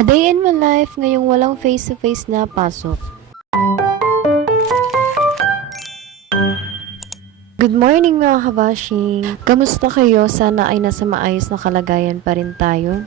A day in my life ngayong walang face-to-face na pasok. Good morning mga kabashing! Kamusta kayo? Sana ay nasa maayos na kalagayan pa rin tayo.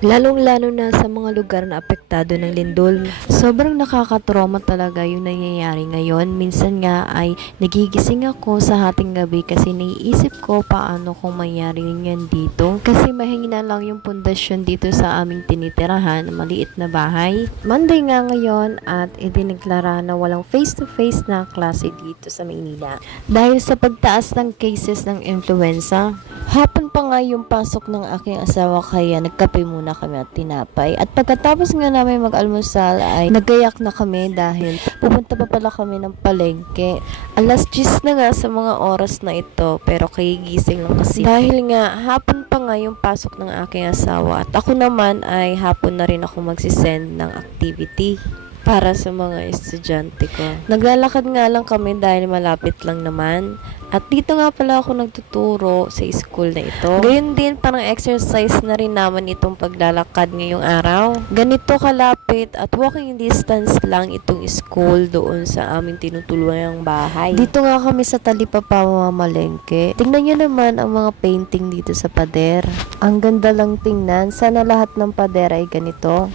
Lalong-lalo na sa mga lugar na apektado ng lindol. Sobrang nakakatrauma talaga yung nangyayari ngayon. Minsan nga ay nagigising ako sa hating gabi kasi naiisip ko paano kung mangyari yan dito. Kasi mahina lang yung pundasyon dito sa aming tinitirahan, maliit na bahay. Monday nga ngayon at idineklara na walang face-to-face na klase dito sa Maynila. Dahil sa pagtaas ng cases ng influenza, hapon pa nga yung pasok ng aking asawa kaya nagkape muna kami at tinapay. At pagkatapos nga namin mag-almusal ay nagayak na kami dahil pupunta pa pala kami ng palengke. Alas 10 na nga sa mga oras na ito pero kagigising lang kasi. Dahil nga hapon pa nga yung pasok ng aking asawa at ako naman ay hapon na rin ako magsisend ng activity para sa mga estudyante ko. Naglalakad nga lang kami dahil malapit lang naman. At dito nga pala ako nagtuturo sa school na ito. Gayon din, parang exercise na rin naman itong paglalakad ngayong araw. Ganito kalapit at walking distance lang itong school doon sa aming tinutulungang bahay. Dito nga kami sa Talipapa mamalengke. Tingnan nyo naman ang mga painting dito sa pader. Ang ganda lang tingnan. Sana lahat ng pader ay ganito.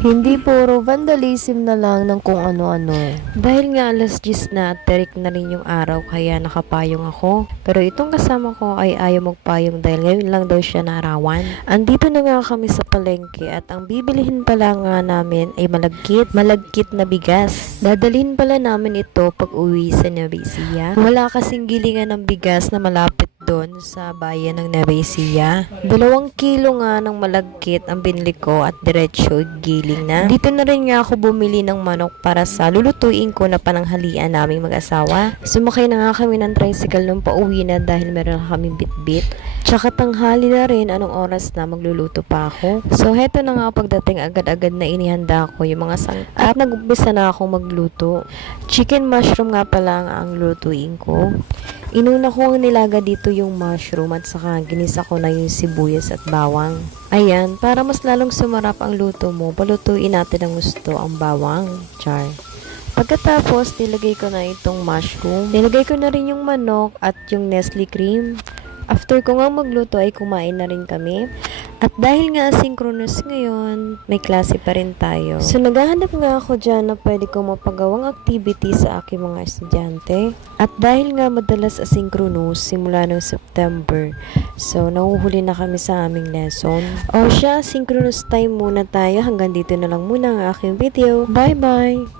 Hindi puro vandalism na lang ng kung ano-ano. Dahil nga alas 10 na, terik na rin yung araw kaya nakapayong ako. Pero itong kasama ko ay ayaw magpayong dahil ngayon lang daw siya narawan. Andito na nga kami sa palengke at ang bibilihin pala nga namin ay malagkit na bigas. Dadalhin pala namin ito pag uwi sa Nueva Ecija. Wala kasing gilingan ng bigas na malapit doon sa bayan ng Nueva Ecija. 2 kilo nga ng malagkit ang binili ko at diretso giling na. Dito na rin nga ako bumili ng manok para sa lulutuin ko na pananghalian naming mag-asawa. Sumakay na nga kami ng tricycle nung pauwi na dahil meron na kaming bitbit. Tsaka tanghali na rin, anong oras na magluluto pa ako. So heto na nga pagdating agad-agad na inihanda ko yung mga sangkap at nag-umpisa na ako magluto. Chicken mushroom nga pala ang lutuin ko. Inuna ko ang nilaga dito yung mushroom at saka ginisa ko na yung sibuyas at bawang. Ayan, para mas lalong sumarap ang luto mo, palutuin natin ang gusto ang bawang. Char. Pagkatapos, nilagay ko na itong mushroom. Nilagay ko na rin yung manok at yung Nestle cream. After ko nga magluto ay kumain na rin kami. At dahil nga asynchronous ngayon, may klase pa rin tayo. So naghahanap nga ako dyan na pwede ko mapagawang activity sa aking mga estudyante. At dahil nga madalas asynchronous simula noong September, so nahuhuli na kami sa aming lesson. O siya, synchronous time muna tayo. Hanggang dito na lang muna ang aking video. Bye bye!